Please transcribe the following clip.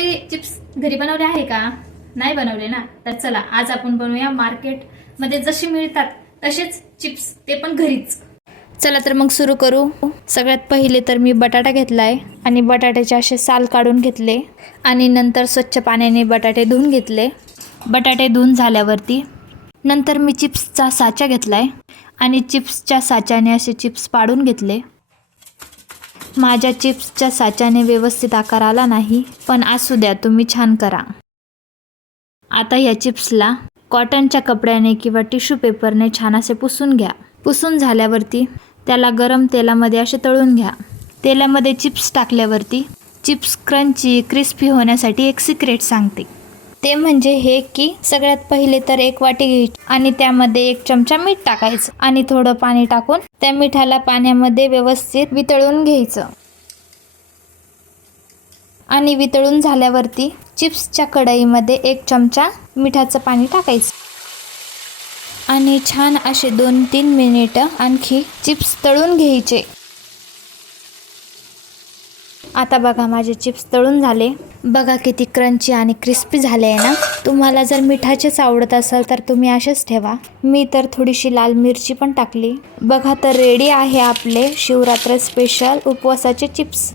कधी चिप्स घरी बनवले आहे का? नाही बनवले ना? तर चला आज आपण बनवूया मार्केटमध्ये जसे मिळतात तसेच चिप्स, ते पण घरीच. चला तर मग सुरू करू. सगळ्यात पहिले तर मी बटाटा घेतलाय आणि बटाट्याचे असे साल काढून घेतले आणि नंतर स्वच्छ पाण्याने बटाटे धुवून घेतले. बटाटे धुवून झाल्यावरती नंतर मी चिप्सचा साचा घेतलाय आणि चिप्सच्या साच्याने असे चिप्स पाडून घेतले. माझ्या चिप्सच्या साच्याने व्यवस्थित आकार आला नाही, पण असू द्या, तुम्ही छान करा. आता ह्या चिप्सला कॉटनच्या कपड्याने किंवा टिश्यू पेपरने छान असे पुसून घ्या. पुसून झाल्यावरती त्याला गरम तेलामध्ये असे तळून घ्या. तेलामध्ये चिप्स टाकल्यावरती चिप्स क्रंची क्रिस्पी होण्यासाठी एक सिक्रेट सांगते. ते म्हणजे हे की सगळ्यात पहिले तर एक वाटी घ्यायची आणि त्यामध्ये 1 चमचा मीठ टाकायचं आणि थोडं पाणी टाकून त्या मिठाला पाण्यामध्ये व्यवस्थित वितळून घ्यायचं. आणि वितळून झाल्यावरती चिप्सच्या कढईमध्ये 1 चमचा मिठाचं पाणी टाकायचं आणि छान असे 2-3 मिनिटं आणखी चिप्स तळून घ्यायचे. आता बघा माझे चिप्स तळून झाले. बघा किती क्रंची आणि क्रिस्पी झाले आहे ना. तुम्हाला जर मिठाचेच आवडत असेल तर तुम्ही असेच ठेवा. मी तर थोडीशी लाल मिरची पण टाकली. बघा तर रेडी आहे आपले शिवरात्र स्पेशल उपवासाचे चिप्स.